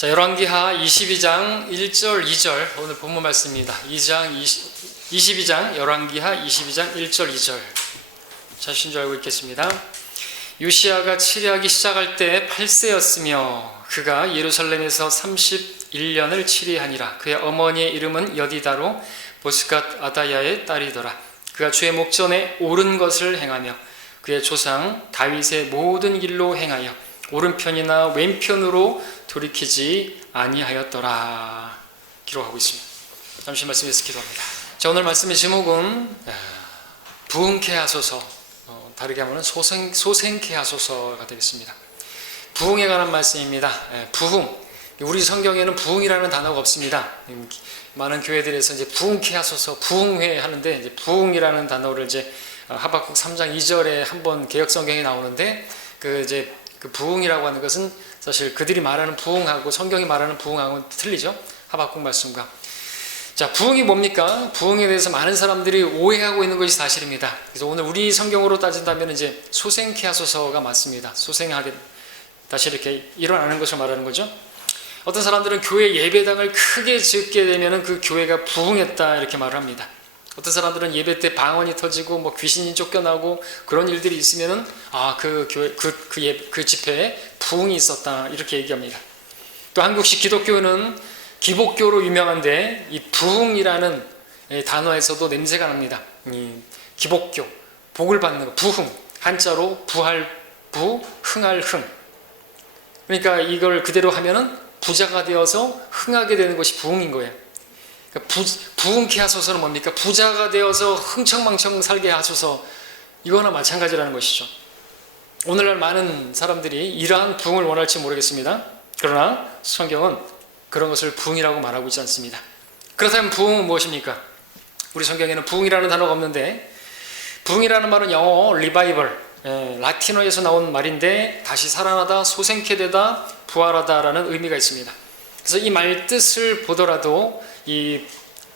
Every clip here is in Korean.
자, 열왕기하 22장 1절 2절 오늘 본문 말씀입니다. 22장 열왕기하 22장 1절 2절 자신 줄 알고 읽겠습니다. 요시야가 치리하기 시작할 때 8세였으며 그가 예루살렘에서 31년을 치리하니라. 그의 어머니의 이름은 여디다로 보스갓 아다야의 딸이더라. 그가 주의 목전에 옳은 것을 행하며 그의 조상 다윗의 모든 길로 행하여 오른편이나 왼편으로 돌이키지 아니하였더라. 기록하고 있습니다. 잠시 말씀에서 기도합니다. 자, 오늘 말씀의 제목은 부흥케 하소서, 다르게 하면 소생케 하소서가 되겠습니다. 부흥에 관한 말씀입니다. 부흥, 우리 성경에는 부흥이라는 단어가 없습니다. 많은 교회들에서 이제 부흥케 하소서, 부흥회 하는데 이제 부흥이라는 단어를 이제 하박국 3장 2절에 한번 개역 성경에 나오는데 그 부흥이라고 하는 것은 사실 그들이 말하는 부흥하고 성경이 말하는 부흥하고는 틀리죠. 하박국 말씀과. 자, 부흥이 뭡니까? 부흥에 대해서 많은 사람들이 오해하고 있는 것이 사실입니다. 그래서 오늘 우리 성경으로 따진다면 이제 소생케 하소서가 맞습니다. 소생하게 다시 이렇게 일어나는 것을 말하는 거죠. 어떤 사람들은 교회 예배당을 크게 짓게 되면 그 교회가 부흥했다 이렇게 말을 합니다. 어떤 사람들은 예배 때 방언이 터지고 귀신이 쫓겨나고 그런 일들이 있으면은 그 교회 그 집회에 부흥이 있었다 이렇게 얘기합니다. 또 한국식 기독교는 기복교로 유명한데 이 부흥이라는 단어에서도 냄새가 납니다. 기복교, 복을 받는 거, 부흥, 한자로 부할 부, 흥할 흥. 그러니까 이걸 그대로 하면은 부자가 되어서 흥하게 되는 것이 부흥인 거예요. 부흥케 하소서는 뭡니까? 부자가 되어서 흥청망청 살게 하소서, 이거나 마찬가지라는 것이죠. 오늘날 많은 사람들이 이러한 부흥을 원할지 모르겠습니다. 그러나 성경은 그런 것을 부흥이라고 말하고 있지 않습니다. 그렇다면 부흥은 무엇입니까? 우리 성경에는 부흥이라는 단어가 없는데, 부흥이라는 말은 영어 리바이벌, 라틴어에서 나온 말인데 다시 살아나다, 소생케 되다, 부활하다라는 의미가 있습니다. 그래서 이 말 뜻을 보더라도 이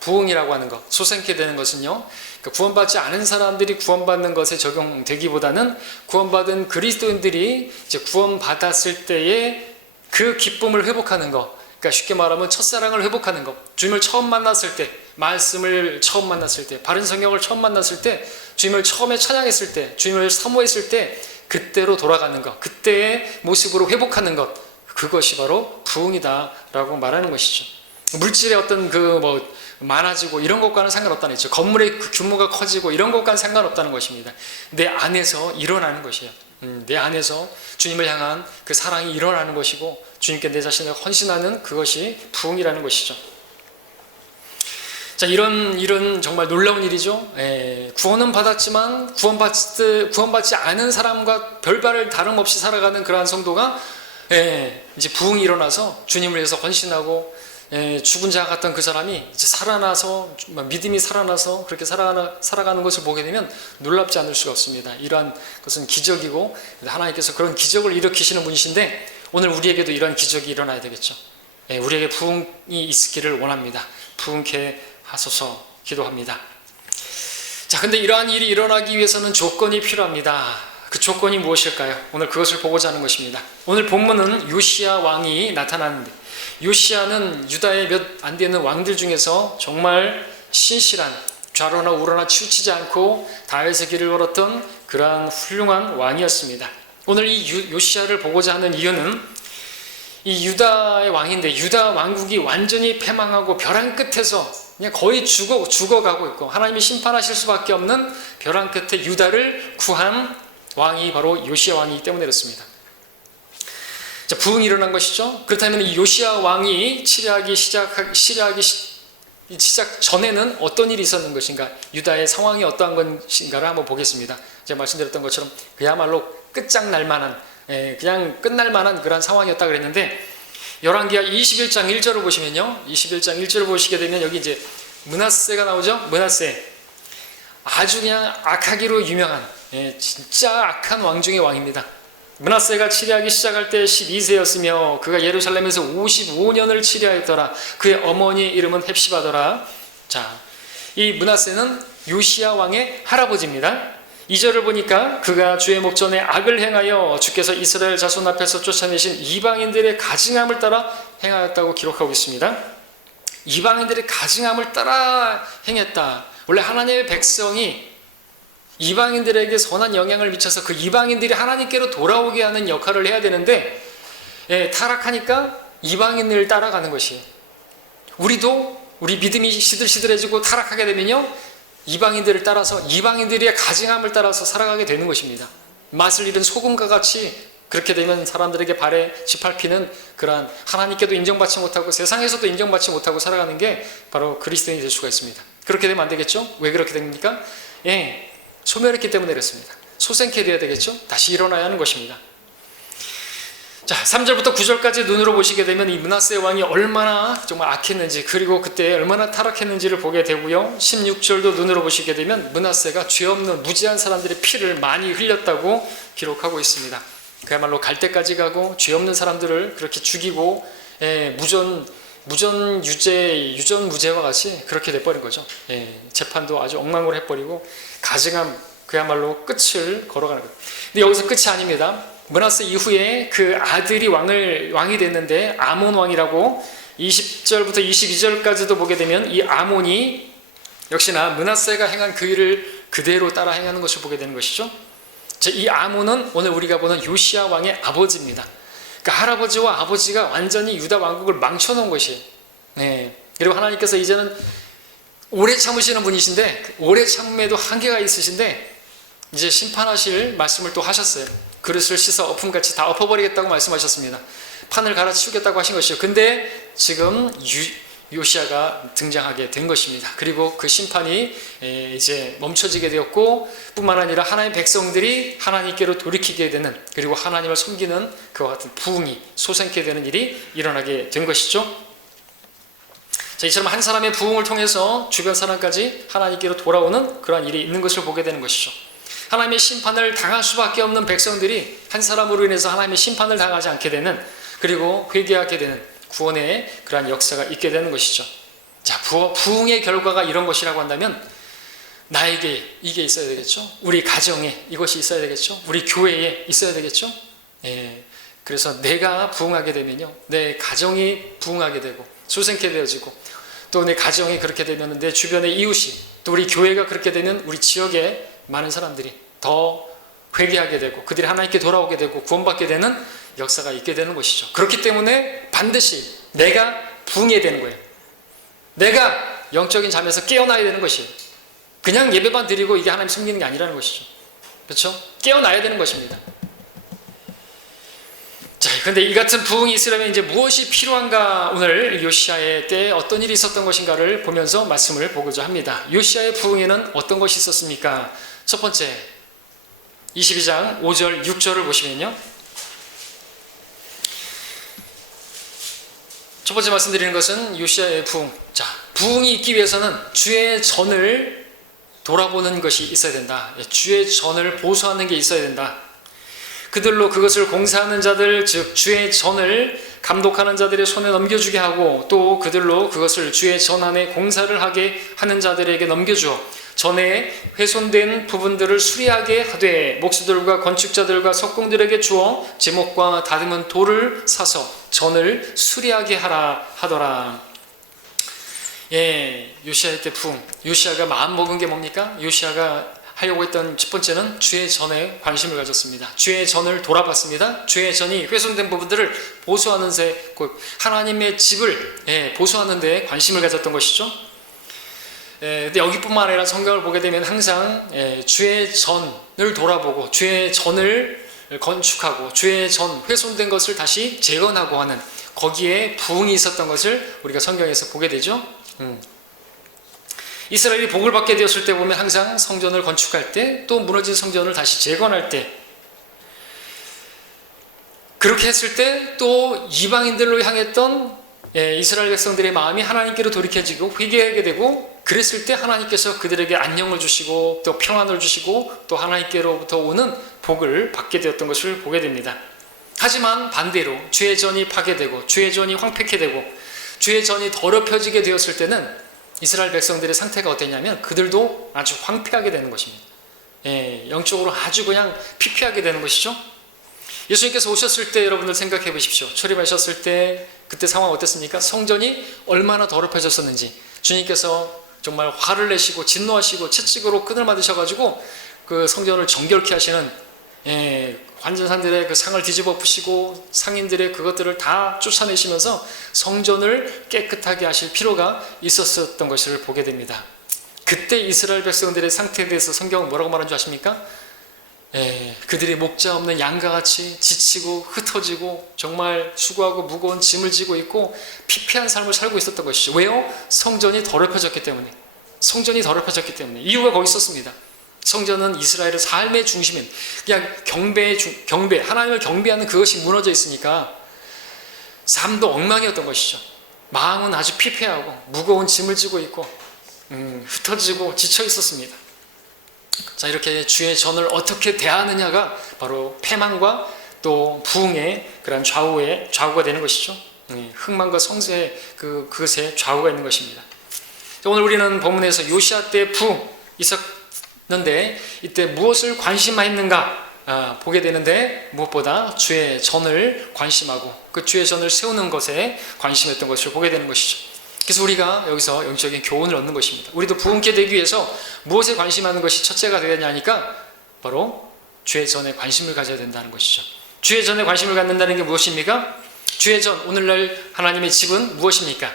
부흥이라고 하는 것, 소생케 되는 것은요, 구원받지 않은 사람들이 구원받는 것에 적용되기보다는 구원받은 그리스도인들이 이제 구원받았을 때의 그 기쁨을 회복하는 것, 그러니까 쉽게 말하면 첫사랑을 회복하는 것, 주님을 처음 만났을 때, 말씀을 처음 만났을 때, 바른 성경을 처음 만났을 때, 주님을 처음에 찬양했을 때, 주님을 사모했을 때 그때로 돌아가는 것, 그때의 모습으로 회복하는 것, 그것이 바로 부흥이다라고 말하는 것이죠. 물질의 어떤 많아지고 이런 것과는 상관없다는 거죠. 건물의 규모가 커지고 이런 것과는 상관없다는 것입니다. 내 안에서 일어나는 것이에요. 내 안에서 주님을 향한 그 사랑이 일어나는 것이고 주님께 내 자신을 헌신하는 그것이 부흥이라는 것이죠. 자, 이런 정말 놀라운 일이죠. 구원은 받았지만 구원받지 않은 사람과 별바를 다름없이 살아가는 그러한 성도가 이제 부흥이 일어나서 주님을 위해서 헌신하고 죽은 자 같던 그 사람이 이제 살아나서 믿음이 살아나서 그렇게 살아가는 것을 보게 되면 놀랍지 않을 수가 없습니다. 이러한 것은 기적이고 하나님께서 그런 기적을 일으키시는 분이신데 오늘 우리에게도 이러한 기적이 일어나야 되겠죠. 우리에게 부흥이 있기를 원합니다. 부흥케 하소서 기도합니다. 자, 근데 이러한 일이 일어나기 위해서는 조건이 필요합니다. 그 조건이 무엇일까요? 오늘 그것을 보고자 하는 것입니다. 오늘 본문은 요시야 왕이 나타나는데, 요시야는 유다의 몇 안 되는 왕들 중에서 정말 신실한, 좌로나 우로나 치우치지 않고 다윗의 길을 걸었던 그러한 훌륭한 왕이었습니다. 오늘 이 요시야를 보고자 하는 이유는 이 유다의 왕인데 유다 왕국이 완전히 패망하고 벼랑 끝에서 그냥 거의 죽어가고 있고 하나님이 심판하실 수밖에 없는 벼랑 끝에 유다를 구한 왕이 바로 요시야 왕이기 때문에 그렇습니다. 자, 부흥이 일어난 것이죠. 그렇다면 이 요시야 왕이 치리하기 시작 전에는 어떤 일이 있었는 것인가, 유다의 상황이 어떠한 것인가를 한번 보겠습니다. 제가 말씀드렸던 것처럼 그야말로 끝장날 만한, 그냥 끝날 만한 그런 상황이었다 그랬는데, 열왕기하 21장 1절을 보시면요, 21장 1절을 보시게 되면 여기 이제 므낫세가 나오죠. 므낫세, 아주 그냥 악하기로 유명한, 진짜 악한 왕 중의 왕입니다. 므낫세가 치리하기 시작할 때 12세였으며 그가 예루살렘에서 55년을 치리하였더라. 그의 어머니의 이름은 헵시바더라. 자, 이 므낫세는 요시야 왕의 할아버지입니다. 2절을 보니까 그가 주의 목전에 악을 행하여 주께서 이스라엘 자손 앞에서 쫓아내신 이방인들의 가증함을 따라 행하였다고 기록하고 있습니다. 이방인들의 가증함을 따라 행했다. 원래 하나님의 백성이 이방인들에게 선한 영향을 미쳐서 그 이방인들이 하나님께로 돌아오게 하는 역할을 해야 되는데 타락하니까 이방인을 따라가는 것이에요. 우리 믿음이 시들시들해지고 타락하게 되면요, 이방인들을 따라서 이방인들의 가증함을 따라서 살아가게 되는 것입니다. 맛을 잃은 소금과 같이 그렇게 되면 사람들에게 발에 짓밟히는 그러한 하나님께도 인정받지 못하고 세상에서도 인정받지 못하고 살아가는 게 바로 그리스도인이 될 수가 있습니다. 그렇게 되면 안 되겠죠? 왜 그렇게 됩니까? 소멸했기 때문에 그렇습니다. 소생케 되어야 되겠죠? 다시 일어나야 하는 것입니다. 자, 3절부터 9절까지 눈으로 보시게 되면 이 므낫세 왕이 얼마나 정말 악했는지, 그리고 그때 얼마나 타락했는지를 보게 되고요. 16절도 눈으로 보시게 되면 므낫세가 죄 없는 무지한 사람들의 피를 많이 흘렸다고 기록하고 있습니다. 그야말로 갈 때까지 가고 죄 없는 사람들을 그렇게 죽이고 유전무죄와 같이 그렇게 돼버린 거죠. 재판도 아주 엉망으로 해버리고 가증함, 그야말로 끝을 걸어가는 거예요. 근데 여기서 끝이 아닙니다. 므낫세 이후에 그 아들이 왕이 됐는데 아몬 왕이라고 20절부터 22절까지도 보게 되면 이 아몬이 역시나 므낫세가 행한 그 일을 그대로 따라 행하는 것을 보게 되는 것이죠. 이 아몬은 오늘 우리가 보는 요시야 왕의 아버지입니다. 그러니까 할아버지와 아버지가 완전히 유다 왕국을 망쳐놓은 것이에요. 그리고 하나님께서 이제는 오래 참으시는 분이신데 오래 참음에도 한계가 있으신데 이제 심판하실 말씀을 또 하셨어요. 그릇을 씻어 엎음같이 다 엎어버리겠다고 말씀하셨습니다. 판을 갈아치우겠다고 하신 것이죠. 근데 지금 요시야가 등장하게 된 것입니다. 그리고 그 심판이 이제 멈춰지게 되었고, 뿐만 아니라 하나님의 백성들이 하나님께로 돌이키게 되는, 그리고 하나님을 섬기는 그와 같은 부흥이 솟게 되는 일이 일어나게 된 것이죠. 자, 이처럼 한 사람의 부흥을 통해서 주변 사람까지 하나님께로 돌아오는 그러한 일이 있는 것을 보게 되는 것이죠. 하나님의 심판을 당할 수밖에 없는 백성들이 한 사람으로 인해서 하나님의 심판을 당하지 않게 되는, 그리고 회개하게 되는 구원의 그러한 역사가 있게 되는 것이죠. 자, 부흥의 결과가 이런 것이라고 한다면 나에게 이게 있어야 되겠죠. 우리 가정에 이것이 있어야 되겠죠. 우리 교회에 있어야 되겠죠. 그래서 내가 부흥하게 되면요, 내 가정이 부흥하게 되고 소생케 되어지고, 또 내 가정이 그렇게 되면 내 주변의 이웃이, 또 우리 교회가 그렇게 되면 우리 지역에 많은 사람들이 더 회개하게 되고 그들이 하나님께 돌아오게 되고 구원받게 되는 역사가 있게 되는 것이죠. 그렇기 때문에 반드시 내가 부흥해야 되는 거예요. 내가 영적인 잠에서 깨어나야 되는 것이에요. 그냥 예배만 드리고 이게 하나님 섬기는 게 아니라는 것이죠. 그렇죠? 깨어나야 되는 것입니다. 자, 그런데 이 같은 부흥이 있으려면 이제 무엇이 필요한가, 오늘 요시야의 때에 어떤 일이 있었던 것인가를 보면서 말씀을 보고자 합니다. 요시야의 부흥에는 어떤 것이 있었습니까? 첫 번째, 22장 5절 6절을 보시면요, 첫 번째 말씀드리는 것은 요시야의 부흥. 자, 부흥이 있기 위해서는 주의 전을 돌아보는 것이 있어야 된다. 주의 전을 보수하는 게 있어야 된다. 그들로 그것을 공사하는 자들, 즉 주의 전을 감독하는 자들의 손에 넘겨주게 하고, 또 그들로 그것을 주의 전 안에 공사를 하게 하는 자들에게 넘겨주어 전에 훼손된 부분들을 수리하게 하되, 목수들과 건축자들과 석공들에게 주어 제목과 다듬은 돌을 사서 전을 수리하게 하더라. 요시야의 때 부흥. 요시야가 마음 먹은 게 뭡니까? 요시야가 하려고 했던 첫 번째는 주의 전에 관심을 가졌습니다. 주의 전을 돌아봤습니다. 주의 전이 훼손된 부분들을 보수하는 데, 하나님의 집을 보수하는 데 관심을 가졌던 것이죠. 근데 여기뿐만 아니라 성경을 보게 되면 항상 주의 전을 돌아보고 주의 전을 건축하고 주의 전, 훼손된 것을 다시 재건하고 하는, 거기에 부흥이 있었던 것을 우리가 성경에서 보게 되죠. 이스라엘이 복을 받게 되었을 때 보면 항상 성전을 건축할 때, 또 무너진 성전을 다시 재건할 때, 그렇게 했을 때 또 이방인들로 향했던 이스라엘 백성들의 마음이 하나님께로 돌이켜지고 회개하게 되고, 그랬을 때 하나님께서 그들에게 안녕을 주시고 또 평안을 주시고 또 하나님께로부터 오는 복을 받게 되었던 것을 보게 됩니다. 하지만 반대로 주의 전이 파괴되고 주의 전이 황폐케 되고 주의 전이 더럽혀지게 되었을 때는 이스라엘 백성들의 상태가 어땠냐면 그들도 아주 황폐하게 되는 것입니다. 영적으로 아주 그냥 피폐하게 되는 것이죠. 예수님께서 오셨을 때 여러분들 생각해 보십시오. 초림하셨을 때 그때 상황 어땠습니까? 성전이 얼마나 더럽혀졌었는지. 주님께서 정말 화를 내시고 진노하시고 채찍으로 끈을 맞으셔가지고 그 성전을 정결케 하시는 관전산들의 그 상을 뒤집어 푸시고 상인들의 그것들을 다 쫓아내시면서 성전을 깨끗하게 하실 필요가 있었던 것을 보게 됩니다. 그때 이스라엘 백성들의 상태에 대해서 성경은 뭐라고 말하는 줄 아십니까? 그들이 목자 없는 양과 같이 지치고 흩어지고 정말 수고하고 무거운 짐을 지고 있고 피폐한 삶을 살고 있었던 것이죠. 왜요? 성전이 더럽혀졌기 때문에. 성전이 더럽혀졌기 때문에. 이유가 거기 있었습니다. 성전은 이스라엘의 삶의 중심인, 그냥 경배, 하나님을 경배하는 그것이 무너져 있으니까 삶도 엉망이었던 것이죠. 마음은 아주 피폐하고 무거운 짐을 지고 있고 흩어지고 지쳐 있었습니다. 자, 이렇게 주의 전을 어떻게 대하느냐가 바로 패망과 또 부흥의 그런 좌우가 되는 것이죠. 흥망과 성쇠의 그것에 좌우가 있는 것입니다. 오늘 우리는 본문에서 요시아 때 부흥 있었는데 이때 무엇을 관심했는가 보게 되는데 무엇보다 주의 전을 관심하고 그 주의 전을 세우는 것에 관심했던 것을 보게 되는 것이죠. 그래서 우리가 여기서 영적인 교훈을 얻는 것입니다. 우리도 부흥케 되기 위해서 무엇에 관심하는 것이 첫째가 되느냐 하니까 바로 주의 전에 관심을 가져야 된다는 것이죠. 주의 전에 관심을 갖는다는 게 무엇입니까? 주의 전, 오늘날 하나님의 집은 무엇입니까?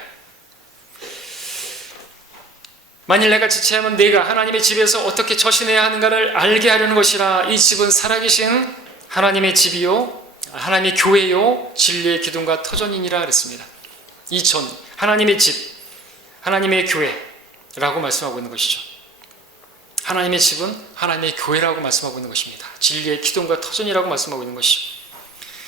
만일 내가 지체하면 내가 하나님의 집에서 어떻게 처신해야 하는가를 알게 하려는 것이라. 이 집은 살아계신 하나님의 집이요 하나님의 교회요 진리의 기둥과 터전이니라 그랬습니다. 이 전, 하나님의 집, 하나님의 교회라고 말씀하고 있는 것이죠. 하나님의 집은 하나님의 교회라고 말씀하고 있는 것입니다. 진리의 기둥과 터전이라고 말씀하고 있는 것이죠.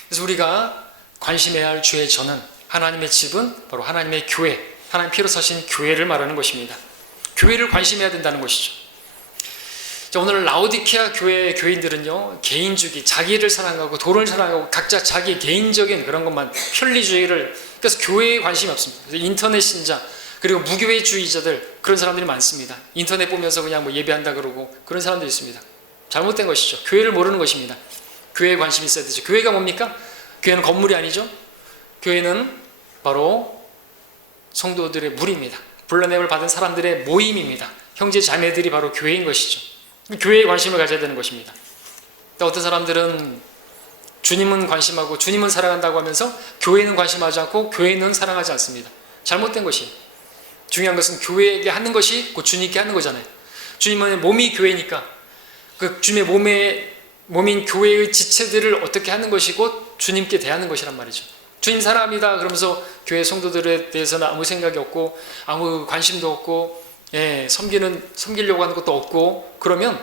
그래서 우리가 관심해야 할 주의 전은 하나님의 집은 바로 하나님의 교회, 하나님 피로 사신 교회를 말하는 것입니다. 교회를 관심해야 된다는 것이죠. 자, 오늘 라오디케아 교회 교인들은요, 개인주의, 자기를 사랑하고 돈을 사랑하고 각자 자기 개인적인 그런 것만, 편리주의를, 그래서 교회에 관심이 없습니다. 그래서 인터넷 신자 그리고 무교회주의자들, 그런 사람들이 많습니다. 인터넷 보면서 그냥 뭐 예배한다 그러고 그런 사람들이 있습니다. 잘못된 것이죠. 교회를 모르는 것입니다. 교회에 관심이 있어야 되죠. 교회가 뭡니까? 교회는 건물이 아니죠. 교회는 바로 성도들의 무리입니다. 불러냄을 받은 사람들의 모임입니다. 형제 자매들이 바로 교회인 것이죠. 교회에 관심을 가져야 되는 것입니다. 어떤 사람들은 주님은 관심하고 주님은 사랑한다고 하면서 교회는 관심하지 않고 교회는 사랑하지 않습니다. 잘못된 것이에요. 중요한 것은 교회에게 하는 것이 곧 주님께 하는 거잖아요. 주님은 몸이 교회니까 그 주님의 몸인 교회의 지체들을 어떻게 하는 것이 곧 주님께 대하는 것이란 말이죠. 주님 사랑합니다 그러면서 교회 성도들에 대해서는 아무 생각이 없고 아무 관심도 없고 섬기려고 하는 것도 없고, 그러면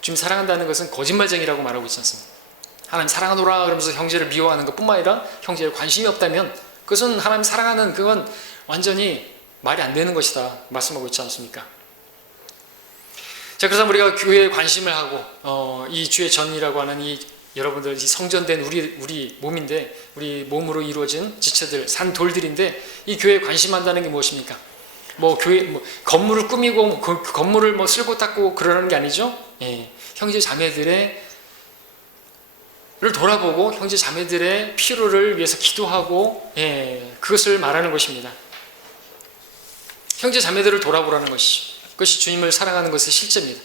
주님 사랑한다는 것은 거짓말쟁이라고 말하고 있지 않습니까? 하나님 사랑하노라 그러면서 형제를 미워하는 것뿐만 아니라 형제에 관심이 없다면 그것은 하나님 사랑하는, 그건 완전히 말이 안 되는 것이다 말씀하고 있지 않습니까? 자, 그래서 우리가 교회에 관심을 하고 이 주의 전이라고 하는 이 여러분들 이 성전된 우리 몸인데, 우리 몸으로 이루어진 지체들, 산 돌들인데, 이 교회에 관심한다는 게 무엇입니까? 교회 건물을 꾸미고 그 건물을 쓸고 닦고 그러는 게 아니죠. 형제 자매들의 를 돌아보고 형제 자매들의 필요를 위해서 기도하고 그것을 말하는 것입니다. 형제 자매들을 돌아보라는 것이죠. 그것이 주님을 사랑하는 것의 실제입니다.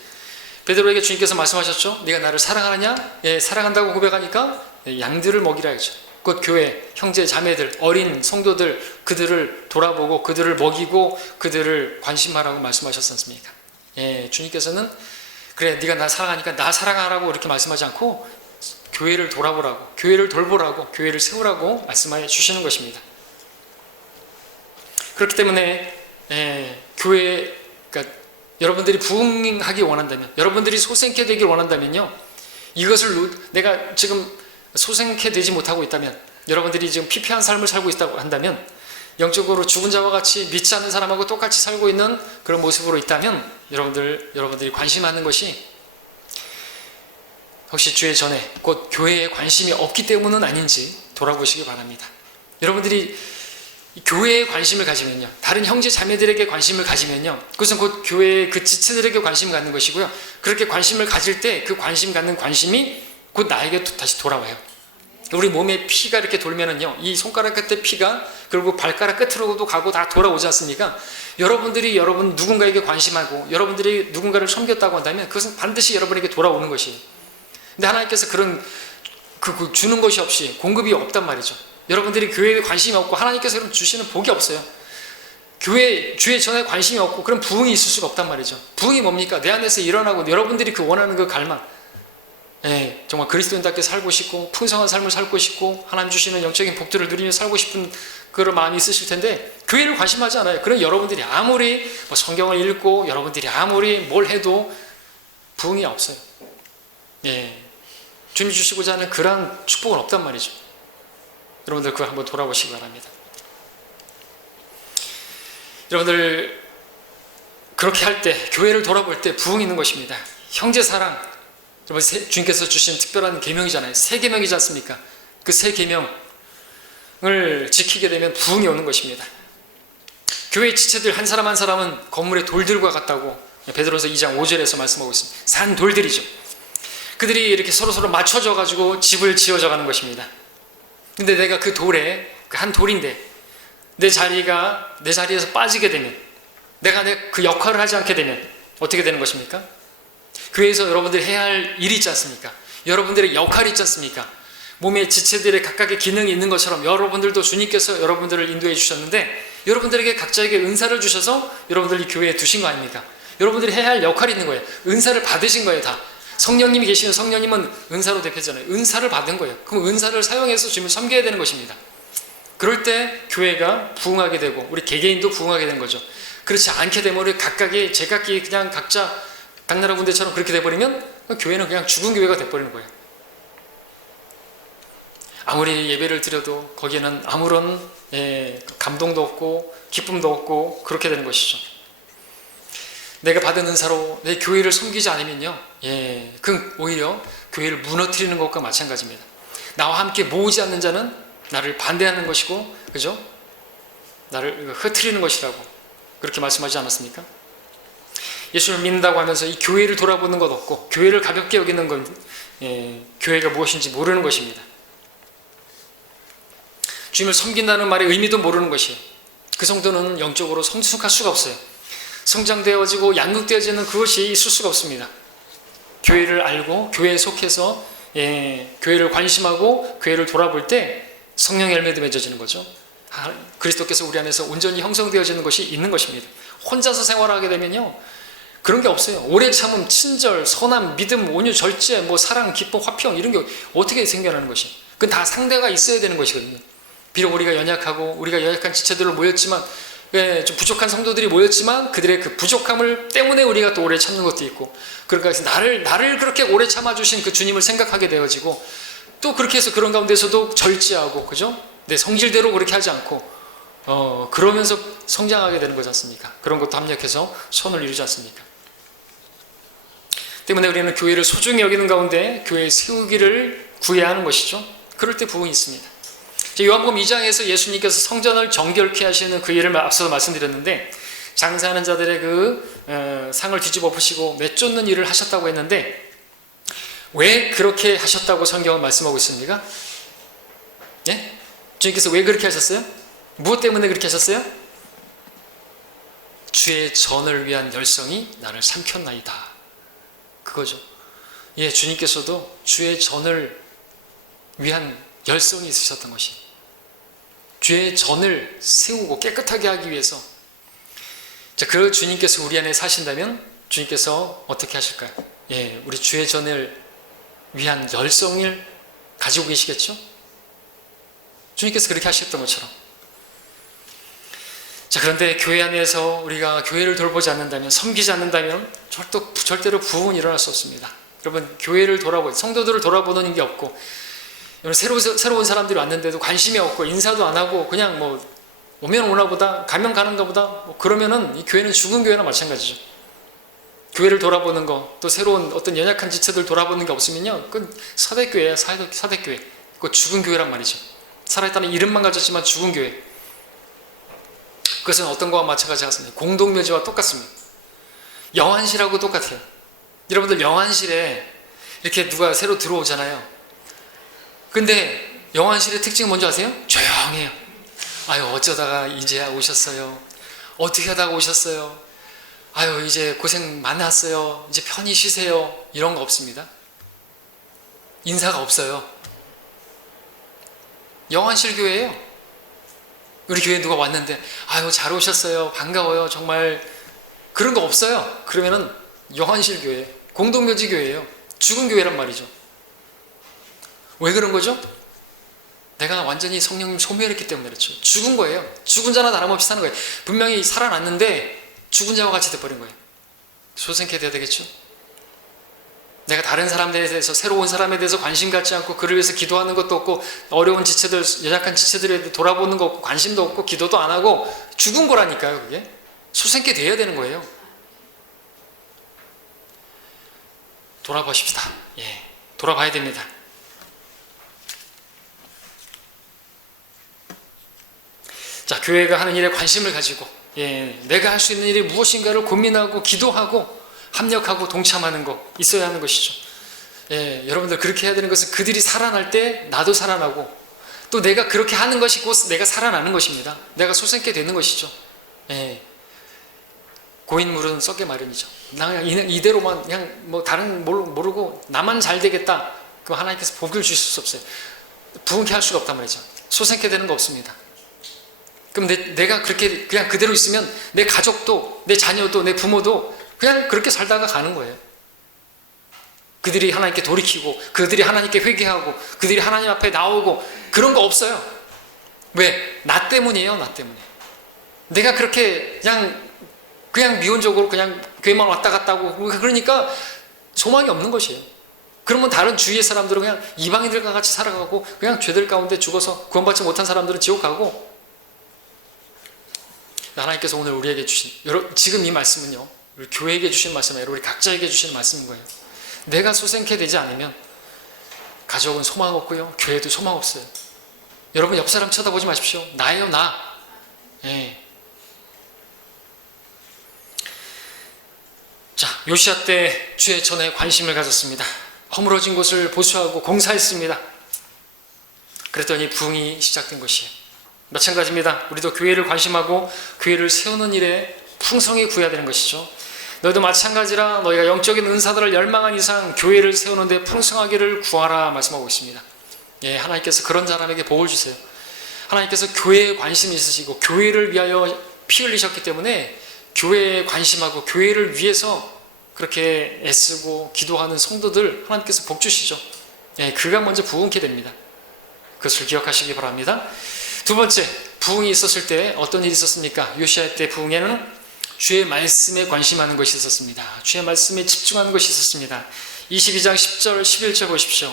베드로에게 주님께서 말씀하셨죠. 네가 나를 사랑하느냐? 사랑한다고 고백하니까 양들을 먹이라 했죠. 곧 교회, 형제 자매들, 어린 성도들, 그들을 돌아보고 그들을 먹이고 그들을 관심하라고 말씀하셨지 않습니까? 주님께서는 그래 네가 나 사랑하니까 나 사랑하라고 이렇게 말씀하지 않고 교회를 돌아보라고, 교회를 돌보라고, 교회를 세우라고 말씀하여 주시는 것입니다. 그렇기 때문에 교회, 그러니까 여러분들이 부흥하기 원한다면, 여러분들이 소생케 되길 원한다면요, 이것을 내가 지금 소생케 되지 못하고 있다면, 여러분들이 지금 피폐한 삶을 살고 있다고 한다면, 영적으로 죽은 자와 같이 믿지 않는 사람하고 똑같이 살고 있는 그런 모습으로 있다면, 여러분들이 관심하는 것이 혹시 주의 전에 곧 교회에 관심이 없기 때문은 아닌지 돌아보시기 바랍니다. 여러분들이 교회에 관심을 가지면요, 다른 형제 자매들에게 관심을 가지면요, 그것은 곧 교회의 그 지체들에게 관심을 갖는 것이고요, 그렇게 관심을 가질 때 그 관심 갖는 관심이 곧 나에게 다시 돌아와요. 우리 몸에 피가 이렇게 돌면은요, 이 손가락 끝에 피가 그리고 발가락 끝으로도 가고 다 돌아오지 않습니까? 여러분들이 여러분 누군가에게 관심하고 여러분들이 누군가를 섬겼다고 한다면 그것은 반드시 여러분에게 돌아오는 것이에요. 근데 하나님께서 그런 그 주는 것이 없이 공급이 없단 말이죠. 여러분들이 교회에 관심이 없고 하나님께서 그럼 주시는 복이 없어요. 주의 전에 관심이 없고 그럼 부흥이 있을 수가 없단 말이죠. 부흥이 뭡니까? 내 안에서 일어나고 여러분들이 그 원하는 그 갈망, 정말 그리스도인답게 살고 싶고 풍성한 삶을 살고 싶고 하나님 주시는 영적인 복들을 누리며 살고 싶은 그런 마음이 있으실 텐데 교회를 관심하지 않아요. 그럼 여러분들이 아무리 성경을 읽고 여러분들이 아무리 뭘 해도 부흥이 없어요. 주님이 주시고자 하는 그러한 축복은 없단 말이죠. 여러분들 그걸 한번 돌아보시기 바랍니다. 여러분들 그렇게 할 때, 교회를 돌아볼 때 부흥이 있는 것입니다. 형제 사랑, 여러분 주님께서 주신 특별한 계명이잖아요. 새 계명이지 않습니까? 그 새 계명을 지키게 되면 부흥이 오는 것입니다. 교회의 지체들 한 사람 한 사람은 건물의 돌들과 같다고 베드로서 2장 5절에서 말씀하고 있습니다. 산 돌들이죠. 그들이 이렇게 서로 맞춰져 가지고 집을 지어져 가는 것입니다. 근데 내가 그 돌에, 그 한 돌인데 내 자리에서 빠지게 되면, 내가 그 역할을 하지 않게 되면 어떻게 되는 것입니까? 교회에서 여러분들이 해야 할 일이 있지 않습니까? 여러분들의 역할이 있지 않습니까? 몸의 지체들의 각각의 기능이 있는 것처럼 여러분들도 주님께서 여러분들을 인도해 주셨는데 여러분들에게 각자에게 은사를 주셔서 여러분들이 교회에 두신 거 아닙니까? 여러분들이 해야 할 역할이 있는 거예요. 은사를 받으신 거예요. 다 성령님이 계시는, 성령님은 은사로 대표잖아요. 은사를 받은 거예요. 그럼 은사를 사용해서 주님을 섬겨야 되는 것입니다. 그럴 때 교회가 부흥하게 되고 우리 개개인도 부흥하게 되는 거죠. 그렇지 않게 되면 우리 각각이 제각기 그냥 각자 각 나라 군대처럼 그렇게 돼버리면 교회는 그냥 죽은 교회가 돼버리는 거예요. 아무리 예배를 드려도 거기에는 아무런 감동도 없고 기쁨도 없고 그렇게 되는 것이죠. 내가 받은 은사로 내 교회를 섬기지 않으면요, 그 오히려 교회를 무너뜨리는 것과 마찬가지입니다. 나와 함께 모으지 않는 자는 나를 반대하는 것이고, 그죠? 나를 흐트리는 것이라고 그렇게 말씀하지 않았습니까? 예수를 믿는다고 하면서 이 교회를 돌아보는 것 없고 교회를 가볍게 여기는 건 교회가 무엇인지 모르는 것입니다. 주님을 섬긴다는 말의 의미도 모르는 것이에요. 그 정도는 영적으로 성숙할 수가 없어요. 성장되어지고 양육되어지는 그것이 있을 수가 없습니다. 교회를 알고 교회에 속해서 교회를 관심하고 교회를 돌아볼 때 성령의 열매도 맺어지는 거죠. 그리스도께서 우리 안에서 온전히 형성되어지는 것이 있는 것입니다. 혼자서 생활하게 되면요, 그런 게 없어요. 오래 참음, 친절, 선함, 믿음, 온유, 절제, 사랑, 기쁨, 화평 이런 게 어떻게 생겨나는 것이? 그건 다 상대가 있어야 되는 것이거든요. 비록 우리가 연약한 지체들로 모였지만, 좀 부족한 성도들이 모였지만 그들의 그 부족함을 때문에 우리가 또 오래 참는 것도 있고, 그러니까 나를 그렇게 오래 참아주신 그 주님을 생각하게 되어지고, 또 그렇게 해서 그런 가운데서도 절제하고, 그죠? 내 성질대로 그렇게 하지 않고 그러면서 성장하게 되는 거지 않습니까? 그런 것도 합력해서 선을 이루지 않습니까? 때문에 우리는 교회를 소중히 여기는 가운데 교회에 세우기를 구해야 하는 것이죠. 그럴 때 부흥이 있습니다. 요한복음 2장에서 예수님께서 성전을 정결케 하시는 그 일을 앞서서 말씀드렸는데, 장사하는 자들의 그 상을 뒤집어 엎으시고 내쫓는 일을 하셨다고 했는데, 왜 그렇게 하셨다고 성경은 말씀하고 있습니까? 주님께서 왜 그렇게 하셨어요? 무엇 때문에 그렇게 하셨어요? 주의 전을 위한 열성이 나를 삼켰나이다. 그거죠. 주님께서도 주의 전을 위한 열성이 있으셨던 것이, 주의 전을 세우고 깨끗하게 하기 위해서. 자, 그 주님께서 우리 안에 사신다면 주님께서 어떻게 하실까요? 우리 주의 전을 위한 열성을 가지고 계시겠죠? 주님께서 그렇게 하셨던 것처럼. 자, 그런데 교회 안에서 우리가 교회를 돌보지 않는다면, 섬기지 않는다면 절대로 부흥은 일어날 수 없습니다. 여러분, 교회를 성도들을 돌아보는 게 없고, 새로운 사람들이 왔는데도 관심이 없고 인사도 안 하고 그냥 오면 오나 보다, 가면 가는가 보다, 그러면은 이 교회는 죽은 교회나 마찬가지죠. 교회를 돌아보는 거, 또 새로운 어떤 연약한 지체들 돌아보는 게 없으면요, 그건 사대교회예요. 사대교회. 그거 죽은 교회란 말이죠. 살아있다는 이름만 가졌지만 죽은 교회. 그것은 어떤 거와 마찬가지 같습니다. 공동묘지와 똑같습니다. 영안실하고 똑같아요. 여러분들 영안실에 이렇게 누가 새로 들어오잖아요. 근데 영안실의 특징은 뭔지 아세요? 조용해요. 아유, 어쩌다가 이제야 오셨어요. 어떻게 하다가 오셨어요. 아유, 이제 고생 많았어요. 이제 편히 쉬세요. 이런 거 없습니다. 인사가 없어요. 영안실 교회예요. 우리 교회에 누가 왔는데 아유, 잘 오셨어요. 반가워요. 정말 그런 거 없어요. 그러면은 영안실 교회, 공동묘지 교회예요. 죽은 교회란 말이죠. 왜 그런 거죠? 내가 완전히 성령님 소멸했기 때문에 그렇죠. 죽은 거예요. 죽은 자나 다름없이 사는 거예요. 분명히 살아났는데 죽은 자와 같이 돼버린 거예요. 소생케 돼야 되겠죠. 내가 다른 사람들에 대해서, 새로운 사람에 대해서 관심 갖지 않고 그를 위해서 기도하는 것도 없고, 어려운 지체들, 연약한 지체들에 돌아보는 거 없고, 관심도 없고, 기도도 안 하고 죽은 거라니까요. 그게 소생케 돼야 되는 거예요. 돌아보십시다. 예, 돌아봐야 됩니다. 자, 교회가 하는 일에 관심을 가지고, 예, 내가 할 수 있는 일이 무엇인가를 고민하고 기도하고 합력하고 동참하는 거 있어야 하는 것이죠. 예, 여러분들 그렇게 해야 되는 것은 그들이 살아날 때 나도 살아나고, 또 내가 그렇게 하는 것이 곧 내가 살아나는 것입니다. 내가 소생케 되는 것이죠. 예, 고인물은 썩게 마련이죠. 나 그냥 이대로만 그냥 뭐 다른 모르고 나만 잘 되겠다. 그럼 하나님께서 복을 주실 수 없어요. 부흥케 할 수가 없단 말이죠. 소생케 되는 거 없습니다. 그럼 내가 그렇게 그냥 그대로 있으면 내 가족도, 내 자녀도, 내 부모도 그냥 그렇게 살다가 가는 거예요. 그들이 하나님께 돌이키고, 그들이 하나님께 회개하고, 그들이 하나님 앞에 나오고, 그런 거 없어요. 왜? 나 때문이에요. 나 때문에. 내가 그렇게 그냥 미온적으로 그냥 교회만 왔다 갔다 하고, 그러니까 소망이 없는 것이에요. 그러면 다른 주위의 사람들은 그냥 이방인들과 같이 살아가고, 그냥 죄들 가운데 죽어서 구원받지 못한 사람들은 지옥 가고. 하나님께서 오늘 우리에게 주신, 지금 이 말씀은요, 우리 교회에게 주신 말씀이 아니라 우리 각자에게 주신 말씀인 거예요. 내가 소생케 되지 않으면 가족은 소망 없고요, 교회도 소망 없어요. 여러분 옆 사람 쳐다보지 마십시오. 나예요, 나. 예. 자, 요시야 때 주의 전에 관심을 가졌습니다. 허물어진 곳을 보수하고 공사했습니다. 그랬더니 부흥이 시작된 것이에요. 마찬가지입니다. 우리도 교회를 관심하고 교회를 세우는 일에 풍성히 구해야 되는 것이죠. 너희도 마찬가지라. 너희가 영적인 은사들을 열망한 이상 교회를 세우는데 풍성하기를 구하라 말씀하고 있습니다. 예, 하나님께서 그런 사람에게 복을 주세요. 하나님께서 교회에 관심이 있으시고 교회를 위하여 피 흘리셨기 때문에 교회에 관심하고 교회를 위해서 그렇게 애쓰고 기도하는 성도들 하나님께서 복 주시죠. 예, 그가 먼저 부흥케 됩니다. 그것을 기억하시기 바랍니다. 두 번째, 부흥이 있었을 때 어떤 일이 있었습니까? 요시야 때 부흥에는 주의 말씀에 관심하는 것이 있었습니다. 주의 말씀에 집중하는 것이 있었습니다. 22장 10절 11절 보십시오.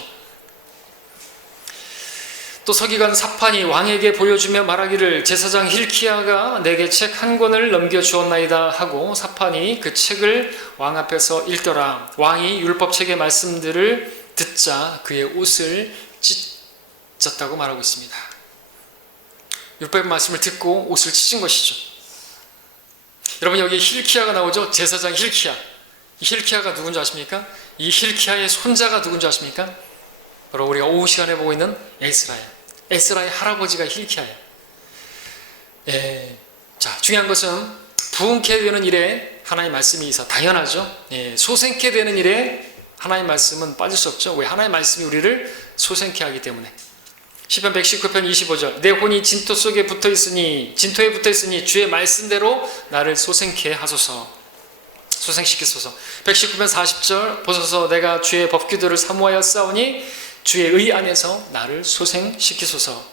또 서기관 사판이 왕에게 보여주며 말하기를 제사장 힐키야가 내게 책 한 권을 넘겨주었나이다 하고, 사판이 그 책을 왕 앞에서 읽더라. 왕이 율법책의 말씀들을 듣자 그의 옷을 찢었다고 말하고 있습니다. 율법의 말씀을 듣고 옷을 찢은 것이죠. 여러분 여기 힐키야가 나오죠. 제사장 힐키야. 이 힐키야가 누군지 아십니까? 이 힐키야의 손자가 누군지 아십니까? 바로 우리가 오후 시간에 보고 있는 에스라예요. 에스라의 할아버지가 힐키야예요. 예. 자, 중요한 것은 부흥케 되는 일에 하나님의 말씀이 있어 당연하죠. 예. 소생케 되는 일에 하나님의 말씀은 빠질 수 없죠. 왜? 하나님의 말씀이 우리를 소생케 하기 때문에. 시편 119편 25절 내 혼이 진토 속에 붙어있으니 진토에 붙어있으니 주의 말씀대로 나를 소생케 하소서. 소생시키소서. 119편 40절 보소서 내가 주의 법규들을 사모하여 싸우니 주의 의 안에서 나를 소생시키소서.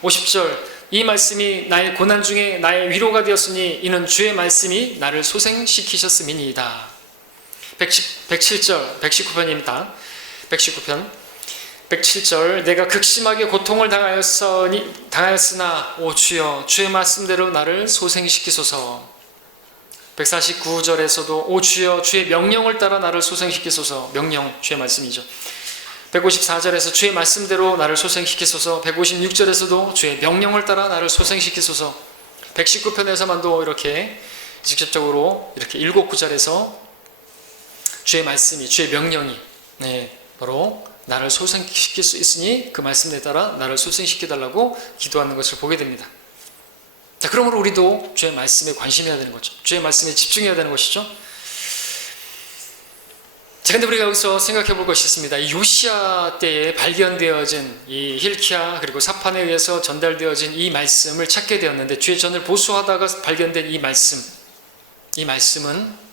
50절 이 말씀이 나의 고난 중에 나의 위로가 되었으니 이는 주의 말씀이 나를 소생시키셨음이니이다. 107절 119편입니다. 107절 내가 극심하게 고통을 당하였으나 오 주여 주의 말씀대로 나를 소생시키소서. 149절에서도 오 주여 주의 명령을 따라 나를 소생시키소서. 명령 주의 말씀이죠. 154절에서 주의 말씀대로 나를 소생시키소서. 156절에서도 주의 명령을 따라 나를 소생시키소서. 119편에서만도 이렇게 직접적으로 이렇게 7구절에서 주의 말씀이, 주의 명령이 바로 나를 소생시킬 수 있으니 그 말씀에 따라 나를 소생시켜달라고 기도하는 것을 보게 됩니다. 자, 그러므로 우리도 주의 말씀에 관심해야 되는 거죠. 주의 말씀에 집중해야 되는 것이죠. 자, 근데 우리가 여기서 생각해 볼 것이 있습니다. 이 요시야 때에 발견되어진 이 hilkiah 그리고 사판에 의해서 전달되어진 이 말씀을 찾게 되었는데, 주의 전을 보수하다가 발견된 이 말씀은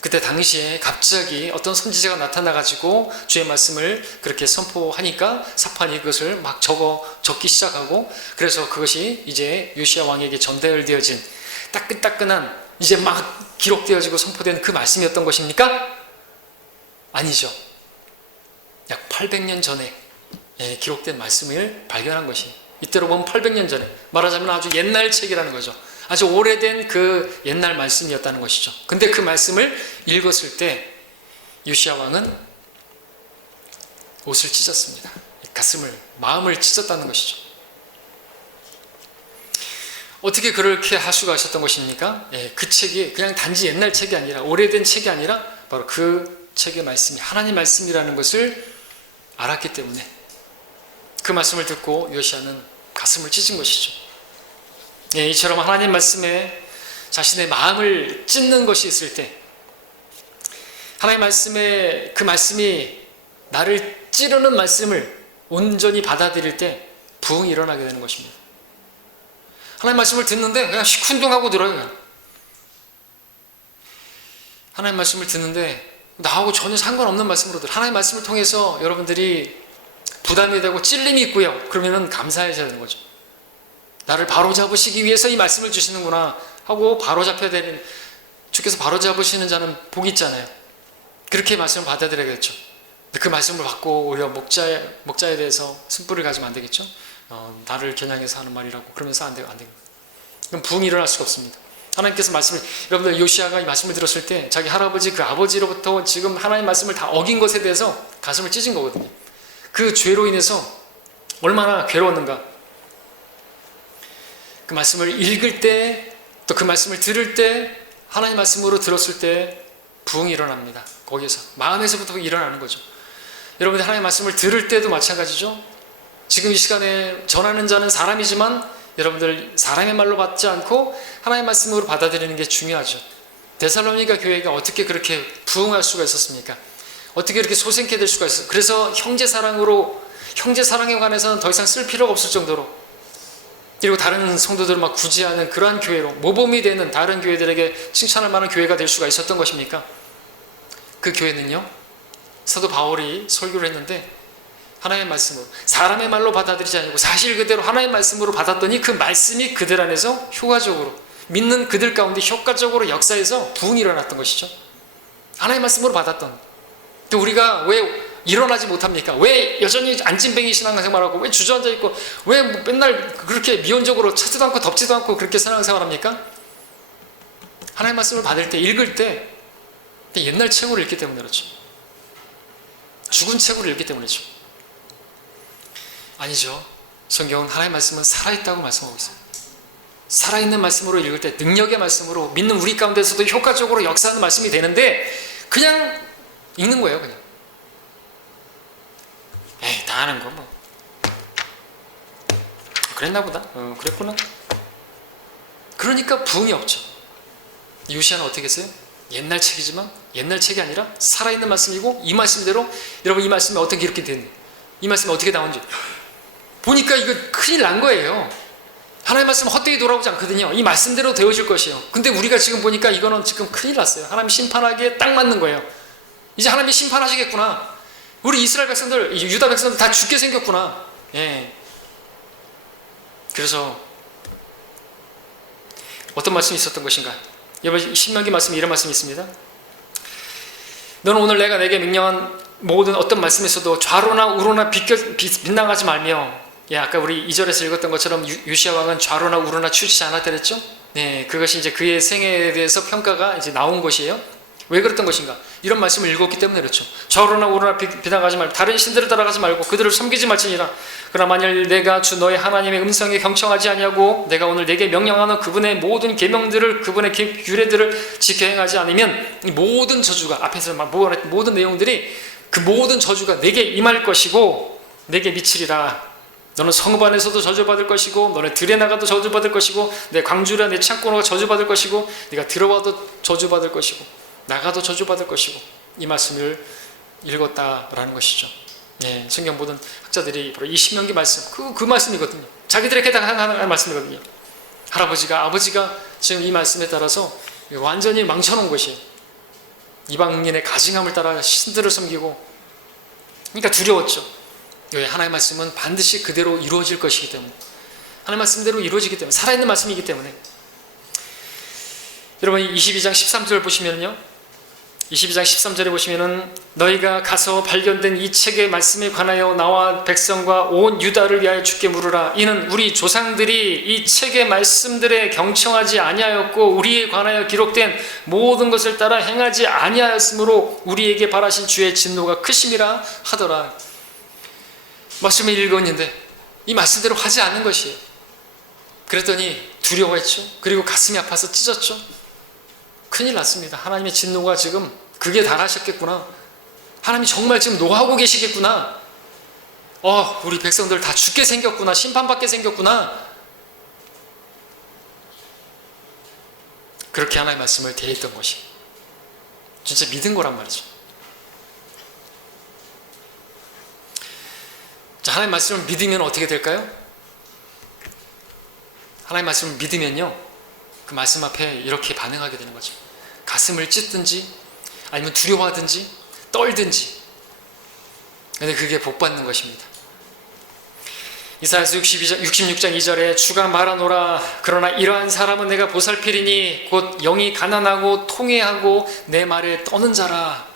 그때 당시에 갑자기 어떤 선지자가 나타나가지고 주의 말씀을 그렇게 선포하니까 사판이 그것을 막 적기 시작하고, 그래서 그것이 이제 요시야 왕에게 전달되어진 따끈따끈한, 이제 막 기록되어지고 선포된 그 말씀이었던 것입니까? 아니죠. 약 800년 전에 기록된 말씀을 발견한 것이, 이때로 보면 800년 전에, 말하자면 아주 옛날 책이라는 거죠. 아주 오래된 그 옛날 말씀이었다는 것이죠. 근데 그 말씀을 읽었을 때 요시야 왕은 옷을 찢었습니다. 마음을 찢었다는 것이죠. 어떻게 그렇게 할 수가 있었던 것입니까? 그 책이 그냥 단지 옛날 책이 아니라, 오래된 책이 아니라 바로 그 책의 말씀이 하나님 말씀이라는 것을 알았기 때문에 그 말씀을 듣고 요시야는 가슴을 찢은 것이죠. 이처럼 하나님 말씀에 자신의 마음을 찢는 것이 있을 때, 하나님 말씀에 그 말씀이 나를 찌르는 말씀을 온전히 받아들일 때 부흥이 일어나게 되는 것입니다. 하나님 말씀을 듣는데 그냥 시큰둥하고 들어요. 하나님 말씀을 듣는데 나하고 전혀 상관없는 말씀으로 들어요. 하나님 말씀을 통해서 여러분들이 부담이 되고 찔림이 있고요. 그러면 감사해야 되는 거죠. 나를 바로잡으시기 위해서 이 말씀을 주시는구나 하고 바로잡혀야 되는, 주께서 바로잡으시는 자는 복이 있잖아요. 그렇게 말씀을 받아들여야겠죠. 그 말씀을 받고 오히려 목자에 대해서 승부를 가지면 안 되겠죠. 나를 겨냥해서 하는 말이라고 그러면서 안 되는 거예요. 그럼 부흥이 일어날 수가 없습니다. 하나님께서 여러분들 요시야가 이 말씀을 들었을 때 자기 할아버지, 그 아버지로부터 지금 하나님 말씀을 다 어긴 것에 대해서 가슴을 찢은 거거든요. 그 죄로 인해서 얼마나 괴로웠는가. 그 말씀을 읽을 때, 또 그 말씀을 들을 때, 하나님 말씀으로 들었을 때 부흥이 일어납니다. 거기에서 마음에서부터 일어나는 거죠. 여러분들 하나님 말씀을 들을 때도 마찬가지죠. 지금 이 시간에 전하는 자는 사람이지만 여러분들 사람의 말로 받지 않고 하나님 말씀으로 받아들이는 게 중요하죠. 데살로니가 교회가 어떻게 그렇게 부흥할 수가 있었습니까? 어떻게 그렇게 소생케 될 수가 있었어요? 그래서 형제 사랑에 관해서는 더 이상 쓸 필요가 없을 정도로, 그리고 다른 성도들을 막 구제하는 그러한 교회로, 모범이 되는 다른 교회들에게 칭찬할 만한 교회가 될 수가 있었던 것입니까? 그 교회는요, 사도 바울이 설교를 했는데 하나님의 말씀으로, 사람의 말로 받아들이지 않고 사실 그대로 하나님의 말씀으로 받았더니 그 말씀이 그들 안에서 효과적으로, 믿는 그들 가운데 효과적으로 역사해서 부흥이 일어났던 것이죠. 하나님의 말씀으로 받았던. 또 우리가 왜 일어나지 못합니까? 왜 여전히 안진뱅이 신앙생활하고, 왜 주저앉아 있고, 왜 맨날 그렇게 미온적으로 찾지도 않고 덮지도 않고 그렇게 신앙생활합니까? 하나님의 말씀을 받을 때, 읽을 때 옛날 책으로 읽기 때문에 그렇죠. 죽은 책으로 읽기 때문이죠. 아니죠. 성경은 하나님의 말씀은 살아있다고 말씀하고 있어요. 살아있는 말씀으로 읽을 때, 능력의 말씀으로 믿는 우리 가운데서도 효과적으로 역사하는 말씀이 되는데 그냥 읽는 거예요. 그냥 다 아는 거 뭐. 그랬나 보다. 그랬구나. 그러니까 부흥이 없죠. 요시야는 어떻게 했어요? 옛날 책이지만 옛날 책이 아니라 살아있는 말씀이고, 이 말씀대로 여러분 이 말씀이 어떻게 이렇게 됐는지, 이 말씀이 어떻게 나온지 보니까 이거 큰일 난 거예요. 하나님의 말씀은 헛되이 돌아오지 않거든요. 이 말씀대로 되어질 것이에요. 근데 우리가 지금 보니까 이거는 지금 큰일 났어요. 하나님 심판하기에 딱 맞는 거예요. 이제 하나님이 심판하시겠구나. 우리 이스라엘 백성들, 유다 백성들 다 죽게 생겼구나. 그래서 어떤 말씀이 있었던 것인가? 여러분 신명기 말씀에 이런 말씀이 있습니다. 너는 오늘 내가 내게 명령한 모든 어떤 말씀에서도 좌로나 우로나 빗나가지 말며, 아까 우리 2절에서 읽었던 것처럼 요시야 왕은 좌로나 우로나 치우치지 않았다 그랬죠? 그것이 이제 그의 생애에 대해서 평가가 이제 나온 것이에요. 왜 그랬던 것인가? 이런 말씀을 읽었기 때문에 그렇죠. 좌우로나 우로나 비난하지 말고 다른 신들을 따라가지 말고 그들을 섬기지 말지니라. 그러나 만일 내가 주 너의 하나님의 음성에 경청하지 아니하고 내가 오늘 내게 명령하는 그분의 모든 계명들을 그분의 규례들을 지켜 행하지 않으면 이 모든 저주가 앞에서 말했던 모든 내용들이 그 모든 저주가 내게 임할 것이고 내게 미치리라. 너는 성읍 안에서도 저주받을 것이고 너네 들에 나가도 저주받을 것이고 내 광주라 내 창고가 저주받을 것이고 네가 들어와도 저주받을 것이고 나가도 저주받을 것이고 이 말씀을 읽었다라는 것이죠. 네, 성경 보던 학자들이 바로 이 신명기 말씀 그 말씀이거든요. 자기들에게 해당하는 말씀이거든요. 아버지가 지금 이 말씀에 따라서 완전히 망쳐놓은 것이에요. 이방인의 가증함을 따라 신들을 섬기고 그러니까 두려웠죠. 왜? 하나님의 말씀은 반드시 그대로 이루어질 것이기 때문에 하나님의 말씀대로 이루어지기 때문에 살아있는 말씀이기 때문에 여러분 22장 13절 보시면요 22장 13절에 보시면은 너희가 가서 발견된 이 책의 말씀에 관하여 나와 백성과 온 유다를 위하여 주께 물으라. 이는 우리 조상들이 이 책의 말씀들에 경청하지 아니하였고 우리에 관하여 기록된 모든 것을 따라 행하지 아니하였으므로 우리에게 바라신 주의 진노가 크심이라 하더라. 말씀을 읽었는데 이 말씀대로 하지 않는 것이에요. 그랬더니 두려워했죠. 그리고 가슴이 아파서 찢었죠. 큰일 났습니다. 하나님의 진노가 지금 극에 달하셨겠구나. 하나님이 정말 지금 노하고 계시겠구나. 우리 백성들 다 죽게 생겼구나. 심판받게 생겼구나. 그렇게 하나님의 말씀을 대했던 것이 진짜 믿은 거란 말이죠. 자, 하나님의 말씀을 믿으면 어떻게 될까요? 하나님의 말씀을 믿으면요 그 말씀 앞에 이렇게 반응하게 되는 거죠. 가슴을 찢든지 아니면 두려워하든지 떨든지. 근데 그게 복받는 것입니다. 이사야서 66장 2절에 주가 말하노라. 그러나 이러한 사람은 내가 보살피리니 곧 영이 가난하고 통회하고 내 말에 떠는 자라.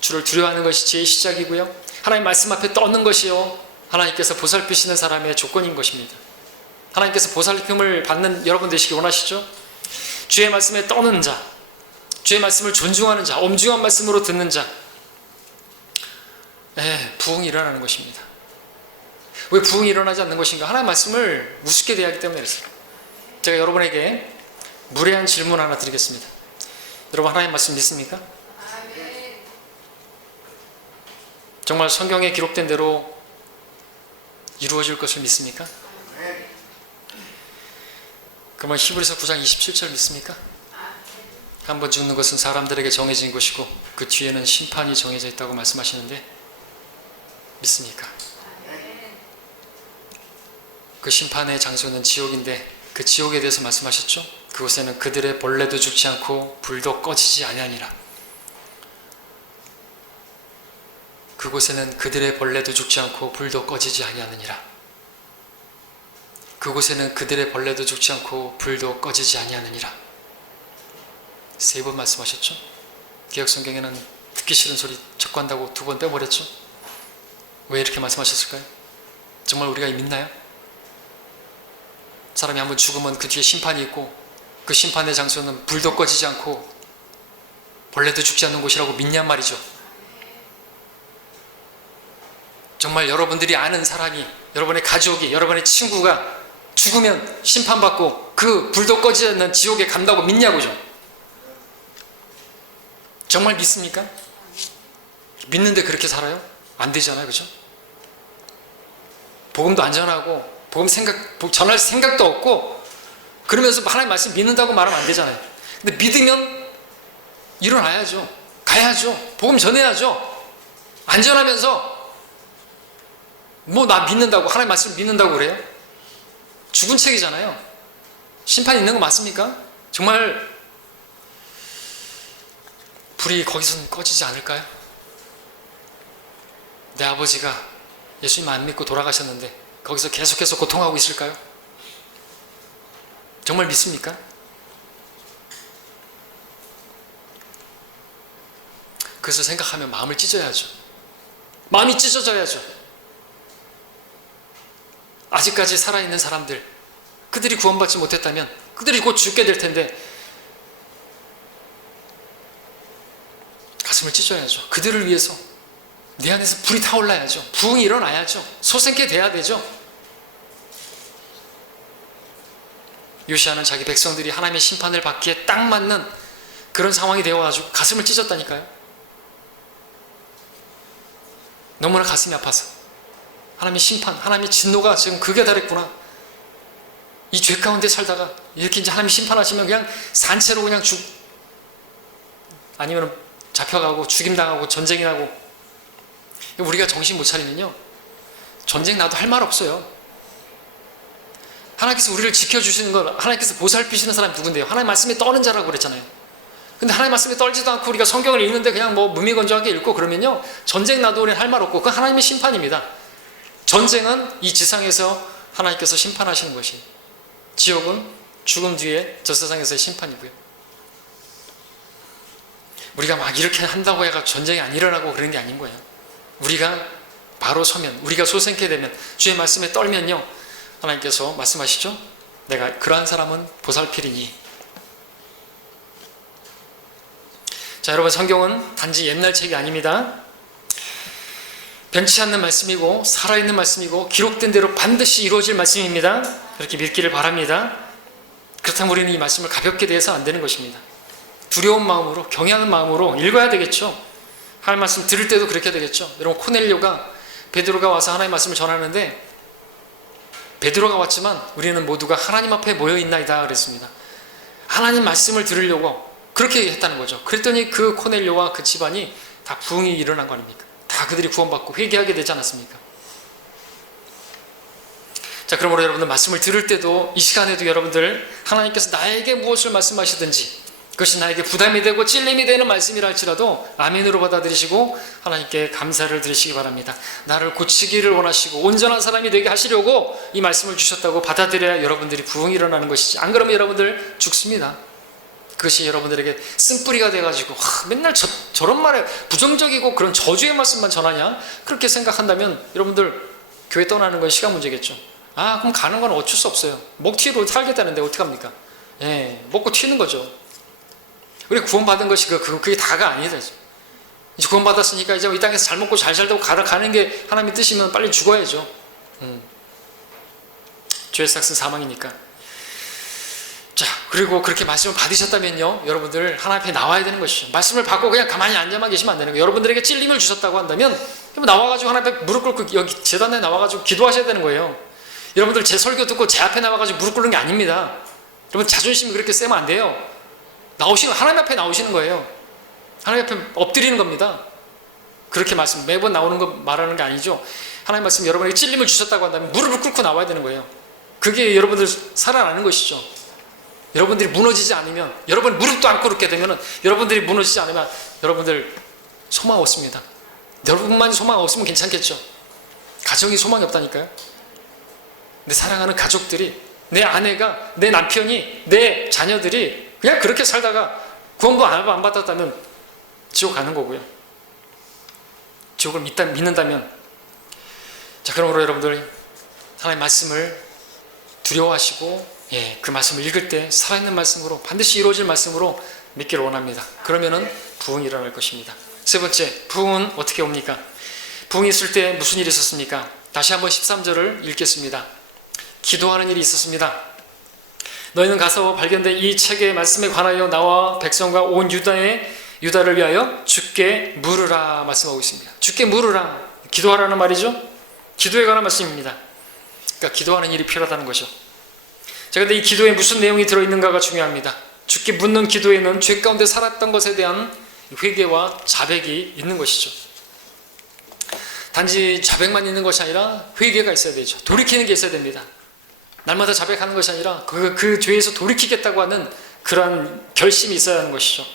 주를 두려워하는 것이 지혜의 시작이고요. 하나님 말씀 앞에 떠는 것이요 하나님께서 보살피시는 사람의 조건인 것입니다. 하나님께서 보살핌을 받는 여러분 되시기 원하시죠? 주의 말씀에 떠는 자, 주의 말씀을 존중하는 자, 엄중한 말씀으로 듣는 자, 부흥이 일어나는 것입니다. 왜 부흥이 일어나지 않는 것인가? 하나님의 말씀을 우습게 대하기 때문에 그랬어요. 제가 여러분에게 무례한 질문 하나 드리겠습니다. 여러분 하나님의 말씀 믿습니까? 정말 성경에 기록된 대로 이루어질 것을 믿습니까? 그러면 히브리서 9장 27절 믿습니까? 한번 죽는 것은 사람들에게 정해진 것이고 그 뒤에는 심판이 정해져 있다고 말씀하시는데 믿습니까? 그 심판의 장소는 지옥인데 그 지옥에 대해서 말씀하셨죠? 그곳에는 그들의 벌레도 죽지 않고 불도 꺼지지 아니하니라. 그곳에는 그들의 벌레도 죽지 않고 불도 꺼지지 아니하느니라. 그곳에는 그들의 벌레도 죽지 않고 불도 꺼지지 아니하느니라. 3번 말씀하셨죠? 개역성경에는 듣기 싫은 소리 자꾸 한다고 2번 빼버렸죠? 왜 이렇게 말씀하셨을까요? 정말 우리가 믿나요? 사람이 한번 죽으면 그 뒤에 심판이 있고 그 심판의 장소는 불도 꺼지지 않고 벌레도 죽지 않는 곳이라고 믿냔 말이죠. 정말 여러분들이 아는 사람이, 여러분의 가족이, 여러분의 친구가 죽으면 심판받고 그 불도 꺼지지 않는 지옥에 간다고 믿냐고죠. 정말 믿습니까? 믿는데 그렇게 살아요? 안 되잖아요, 그죠? 복음도 안 전하고 전할 생각도 없고 그러면서 하나님 말씀 믿는다고 말하면 안 되잖아요. 근데 믿으면 일어나야죠. 가야죠. 복음 전해야죠. 안 전하면서 나 믿는다고, 하나님 말씀 믿는다고 그래요? 죽은 책이잖아요. 심판이 있는 거 맞습니까? 정말 불이 거기서는 꺼지지 않을까요? 내 아버지가 예수님 안 믿고 돌아가셨는데 거기서 계속해서 고통하고 있을까요? 정말 믿습니까? 그래서 생각하면 마음을 찢어야죠. 마음이 찢어져야죠. 아직까지 살아있는 사람들, 그들이 구원받지 못했다면 그들이 곧 죽게 될 텐데 가슴을 찢어야죠. 그들을 위해서 내 안에서 불이 타올라야죠. 부흥이 일어나야죠. 소생케 돼야 되죠. 요시아는 자기 백성들이 하나님의 심판을 받기에 딱 맞는 그런 상황이 되어가지고 가슴을 찢었다니까요. 너무나 가슴이 아파서 하나님의 심판, 하나님의 진노가 지금 극에 달했구나. 이 죄 가운데 살다가 이렇게 이제 하나님이 심판하시면 그냥 산채로 그냥 아니면 잡혀가고 죽임당하고 전쟁이 나고, 우리가 정신 못 차리면요 전쟁 나도 할 말 없어요. 하나님께서 우리를 지켜주시는 건, 하나님께서 보살피시는 사람이 누군데요? 하나님 말씀에 떠는 자라고 그랬잖아요. 근데 하나님 말씀에 떨지도 않고 우리가 성경을 읽는데 그냥 뭐 무미건조하게 읽고 그러면요 전쟁 나도 우리는 할 말 없고 그건 하나님의 심판입니다. 전쟁은 이 지상에서 하나님께서 심판하시는 것이에요. 지옥은 죽음 뒤에 저 세상에서의 심판이고요. 우리가 막 이렇게 한다고 해가 전쟁이 안 일어나고 그런 게 아닌 거예요. 우리가 바로 서면, 우리가 소생케 되면, 주의 말씀에 떨면요 하나님께서 말씀하시죠. 내가 그러한 사람은 보살피리니. 자, 여러분, 성경은 단지 옛날 책이 아닙니다. 변치 않는 말씀이고 살아있는 말씀이고 기록된 대로 반드시 이루어질 말씀입니다. 그렇게 믿기를 바랍니다. 그렇다면 우리는 이 말씀을 가볍게 대해서 안 되는 것입니다. 두려운 마음으로, 경외하는 마음으로 읽어야 되겠죠. 하나님 말씀 들을 때도 그렇게 되겠죠. 여러분, 코넬료가 베드로가 와서 하나님의 말씀을 전하는데, 베드로가 왔지만 우리는 모두가 하나님 앞에 모여있나이다 그랬습니다. 하나님 말씀을 들으려고 그렇게 했다는 거죠. 그랬더니 그 코넬료와 그 집안이 다 부흥이 일어난 거 아닙니까? 다 그들이 구원받고 회개하게 되지 않았습니까? 자, 그러므로 여러분들 말씀을 들을 때도, 이 시간에도 여러분들 하나님께서 나에게 무엇을 말씀하시든지 그것이 나에게 부담이 되고 찔림이 되는 말씀이라 할지라도 아멘으로 받아들이시고 하나님께 감사를 드리시기 바랍니다. 나를 고치기를 원하시고 온전한 사람이 되게 하시려고 이 말씀을 주셨다고 받아들여야 여러분들이 부흥이 일어나는 것이지, 안 그러면 여러분들 죽습니다. 그것이 여러분들에게 쓴뿌리가 돼가지고 맨날 저런 말에 부정적이고 그런 저주의 말씀만 전하냐, 그렇게 생각한다면 여러분들 교회 떠나는 건 시간 문제겠죠. 그럼 가는 건 어쩔 수 없어요. 먹튀로 살겠다는데 어떡합니까? 먹고 튀는 거죠. 우리가 구원받은 것이 그게 다가 아니다. 이제 구원받았으니까 이제 이 땅에서 잘 먹고 잘 살다고 가는 게 하나님의 뜻이면 빨리 죽어야죠. 죄의 삭은 사망이니까. 자, 그리고 그렇게 말씀을 받으셨다면요, 여러분들 하나님 앞에 나와야 되는 것이죠. 말씀을 받고 그냥 가만히 앉아만 계시면 안 되는 거예요. 여러분들에게 찔림을 주셨다고 한다면 나와가지고 하나님 앞에 무릎 꿇고, 여기 제단에 나와가지고 기도하셔야 되는 거예요. 여러분들 제 설교 듣고 제 앞에 나와가지고 무릎 꿇는 게 아닙니다. 여러분 자존심이 그렇게 세면 안 돼요. 하나님 앞에 나오시는 거예요. 하나님 앞에 엎드리는 겁니다. 그렇게 매번 나오는 거 말하는 게 아니죠. 하나님 말씀 여러분에게 찔림을 주셨다고 한다면 무릎을 꿇고 나와야 되는 거예요. 그게 여러분들 살아나는 것이죠. 여러분들이 무너지지 않으면, 여러분 무릎도 안 꿇게 되면, 여러분들이 무너지지 않으면 여러분들 소망 없습니다. 여러분만 소망 없으면 괜찮겠죠. 가정이 소망이 없다니까요. 내 사랑하는 가족들이, 내 아내가, 내 남편이, 내 자녀들이 그냥 그렇게 살다가 구원도 안 받았다면 지옥 가는 거고요. 지옥을 믿는다면. 자, 그러므로 여러분들 하나님의 말씀을 두려워하시고, 그 말씀을 읽을 때 살아있는 말씀으로, 반드시 이루어질 말씀으로 믿기를 원합니다. 그러면은 부흥이 일어날 것입니다. 세 번째, 부흥은 어떻게 옵니까? 부흥이 있을 때 무슨 일이 있었습니까? 다시 한번 13절을 읽겠습니다. 기도하는 일이 있었습니다. 너희는 가서 발견된 이 책의 말씀에 관하여 나와 백성과 온 유다를 위하여 주께 물으라 말씀하고 있습니다. 주께 물으라, 기도하라는 말이죠. 기도에 관한 말씀입니다. 그러니까 기도하는 일이 필요하다는 거죠. 자, 근데 이 기도에 무슨 내용이 들어있는가가 중요합니다. 주께 묻는 기도에는 죄 가운데 살았던 것에 대한 회개와 자백이 있는 것이죠. 단지 자백만 있는 것이 아니라 회개가 있어야 되죠. 돌이키는 게 있어야 됩니다. 날마다 자백하는 것이 아니라 그 죄에서 돌이키겠다고 하는 그런 결심이 있어야 하는 것이죠.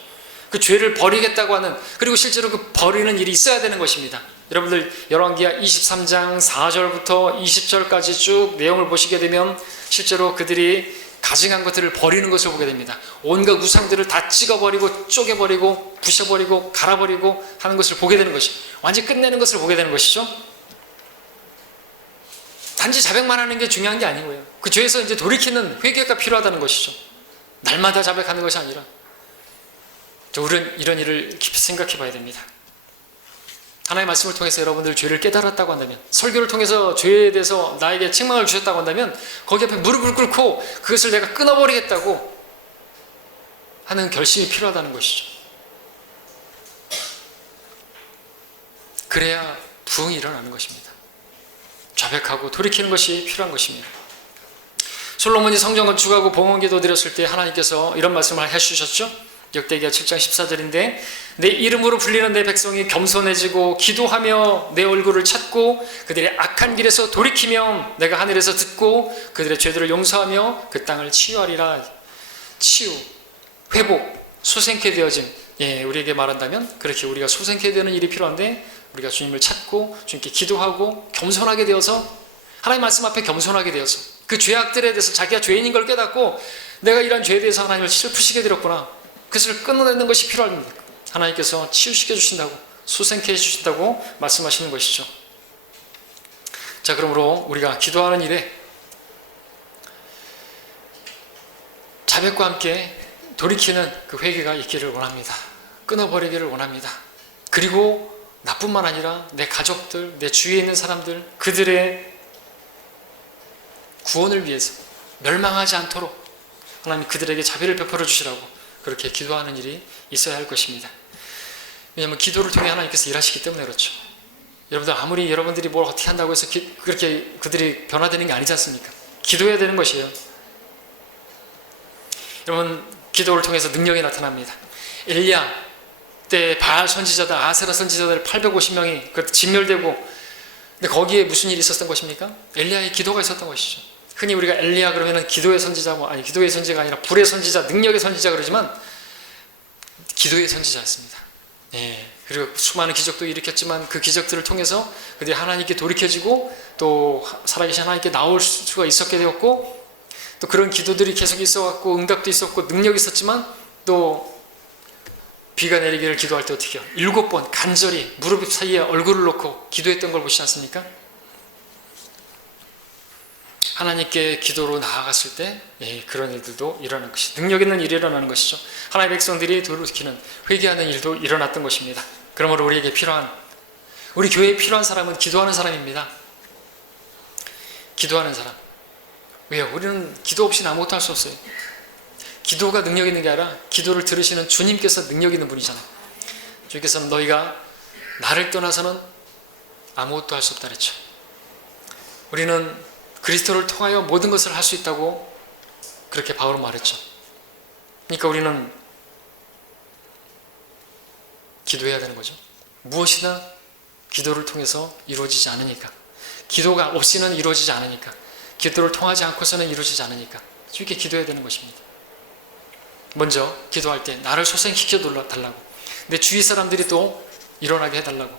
그 죄를 버리겠다고 하는, 그리고 실제로 그 버리는 일이 있어야 되는 것입니다. 여러분들 열왕기하 23장 4절부터 20절까지 쭉 내용을 보시게 되면 실제로 그들이 가증한 것들을 버리는 것을 보게 됩니다. 온갖 우상들을 다 찍어버리고 쪼개버리고 부셔버리고 갈아버리고 하는 것을 보게 되는 것이죠. 완전히 끝내는 것을 보게 되는 것이죠. 단지 자백만 하는 게 중요한 게 아니고요. 그 죄에서 이제 돌이키는 회개가 필요하다는 것이죠. 날마다 자백하는 것이 아니라. 우리는 이런 일을 깊이 생각해 봐야 됩니다. 하나님의 말씀을 통해서 여러분들 죄를 깨달았다고 한다면, 설교를 통해서 죄에 대해서 나에게 책망을 주셨다고 한다면 거기 앞에 무릎을 꿇고 그것을 내가 끊어버리겠다고 하는 결심이 필요하다는 것이죠. 그래야 부흥이 일어나는 것입니다. 자백하고 돌이키는 것이 필요한 것입니다. 솔로몬이 성전 건축하고 봉헌기도 드렸을 때 하나님께서 이런 말씀을 해주셨죠. 역대기하 7장 14절인데 내 이름으로 불리는 내 백성이 겸손해지고 기도하며 내 얼굴을 찾고 그들의 악한 길에서 돌이키면 내가 하늘에서 듣고 그들의 죄들을 용서하며 그 땅을 치유하리라. 치유, 회복, 소생케 되어진, 우리에게 말한다면 그렇게 우리가 소생케 되는 일이 필요한데, 우리가 주님을 찾고 주님께 기도하고 겸손하게 되어서, 하나님 말씀 앞에 겸손하게 되어서 그 죄악들에 대해서 자기가 죄인인 걸 깨닫고 내가 이런 죄에 대해서 하나님을 슬프시게 드렸구나, 그것을 끊어내는 것이 필요합니다. 하나님께서 치유시켜 주신다고, 소생케 해주신다고 말씀하시는 것이죠. 자, 그러므로 우리가 기도하는 일에 자백과 함께 돌이키는 그 회개가 있기를 원합니다. 끊어버리기를 원합니다. 그리고 나뿐만 아니라 내 가족들, 내 주위에 있는 사람들, 그들의 구원을 위해서 멸망하지 않도록 하나님 그들에게 자비를 베풀어 주시라고 그렇게 기도하는 일이 있어야 할 것입니다. 왜냐하면 기도를 통해 하나님께서 일하시기 때문에 그렇죠. 여러분들 아무리 여러분들이 뭘 어떻게 한다고 해서 그렇게 그들이 변화되는 게 아니지 않습니까? 기도해야 되는 것이에요. 여러분, 기도를 통해서 능력이 나타납니다. 엘리야 때 바알 선지자들, 아세라 선지자들 850명이 진멸되고, 근데 거기에 무슨 일이 있었던 것입니까? 엘리야의 기도가 있었던 것이죠. 흔히 우리가 엘리야 그러면은 기도의 선지자, 기도의 선지자가 아니라 불의 선지자, 능력의 선지자 그러지만 기도의 선지자였습니다. 그리고 수많은 기적도 일으켰지만 그 기적들을 통해서 그들이 하나님께 돌이켜지고 또 살아계신 하나님께 나올 수가 있었게 되었고, 또 그런 기도들이 계속 있어갖고 응답도 있었고 능력이 있었지만, 또 비가 내리기를 기도할 때 어떻게 해요? 7번 간절히 무릎 사이에 얼굴을 놓고 기도했던 걸 보시지 않습니까? 하나님께 기도로 나아갔을 때 그런 일들도 일어나는 것이, 능력 있는 일이 일어나는 것이죠. 하나님의 백성들이 돌이키는, 회개하는 일도 일어났던 것입니다. 그러므로 우리에게 필요한, 우리 교회에 필요한 사람은 기도하는 사람입니다. 기도하는 사람. 왜요? 우리는 기도 없이는 아무것도 할 수 없어요. 기도가 능력 있는 게 아니라 기도를 들으시는 주님께서 능력 있는 분이잖아요. 주님께서는 너희가 나를 떠나서는 아무것도 할 수 없다 그랬죠. 우리는 그리스도를 통하여 모든 것을 할 수 있다고 그렇게 바울은 말했죠. 그러니까 우리는 기도해야 되는 거죠. 무엇이나 기도를 통해서 이루어지지 않으니까, 기도가 없이는 이루어지지 않으니까, 기도를 통하지 않고서는 이루어지지 않으니까 주님께 기도해야 되는 것입니다. 먼저 기도할 때 나를 소생시켜 달라고, 내 주위 사람들이 또 일어나게 해달라고,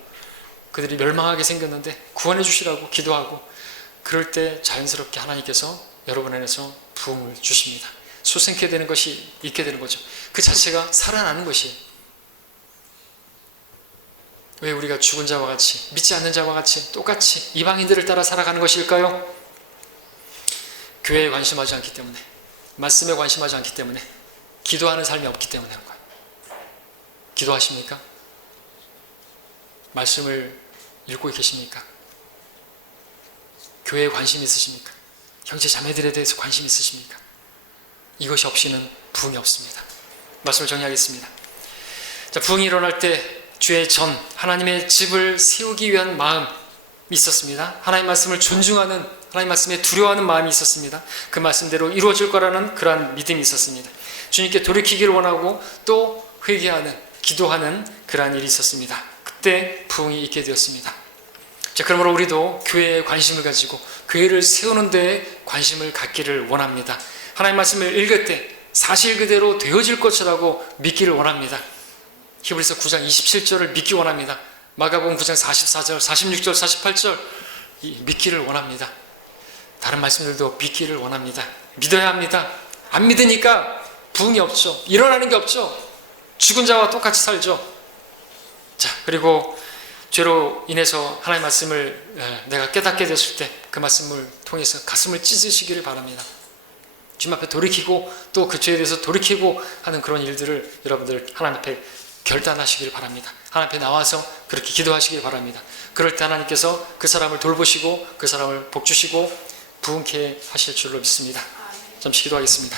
그들이 멸망하게 생겼는데 구원해 주시라고 기도하고, 그럴 때 자연스럽게 하나님께서 여러분 안에서 부흥을 주십니다. 소생케 되는 것이 있게 되는 거죠. 그 자체가 살아나는 것이에요. 왜 우리가 죽은 자와 같이, 믿지 않는 자와 같이 똑같이 이방인들을 따라 살아가는 것일까요? 교회에 관심하지 않기 때문에, 말씀에 관심하지 않기 때문에, 기도하는 삶이 없기 때문에 그런 거예요. 기도하십니까? 말씀을 읽고 계십니까? 교회에 관심 있으십니까? 형제 자매들에 대해서 관심 있으십니까? 이것이 없이는 부흥이 없습니다. 말씀을 정리하겠습니다. 자, 부흥이 일어날 때 주의 전, 하나님의 집을 세우기 위한 마음이 있었습니다. 하나님 말씀을 존중하는, 하나님 말씀에 두려워하는 마음이 있었습니다. 그 말씀대로 이루어질 거라는 그러한 믿음이 있었습니다. 주님께 돌이키기를 원하고 또 회개하는, 기도하는 그러한 일이 있었습니다. 그때 부흥이 있게 되었습니다. 자, 그러므로 우리도 교회에 관심을 가지고 교회를 세우는 데에 관심을 갖기를 원합니다. 하나님 말씀을 읽을 때 사실 그대로 되어질 것이라고 믿기를 원합니다. 히브리서 9장 27절을 믿기 원합니다. 마가복음 9장 44절, 46절, 48절 믿기를 원합니다. 다른 말씀들도 믿기를 원합니다. 믿어야 합니다. 안 믿으니까 부흥이 없죠. 일어나는 게 없죠. 죽은 자와 똑같이 살죠. 자, 그리고 죄로 인해서 하나님의 말씀을 내가 깨닫게 됐을 때 그 말씀을 통해서 가슴을 찢으시기를 바랍니다. 주님 앞에 돌이키고 또 그 죄에 대해서 돌이키고 하는 그런 일들을 여러분들 하나님 앞에 결단하시길 바랍니다. 하나님 앞에 나와서 그렇게 기도하시길 바랍니다. 그럴 때 하나님께서 그 사람을 돌보시고 그 사람을 복주시고 부흥케 하실 줄로 믿습니다. 잠시 기도하겠습니다.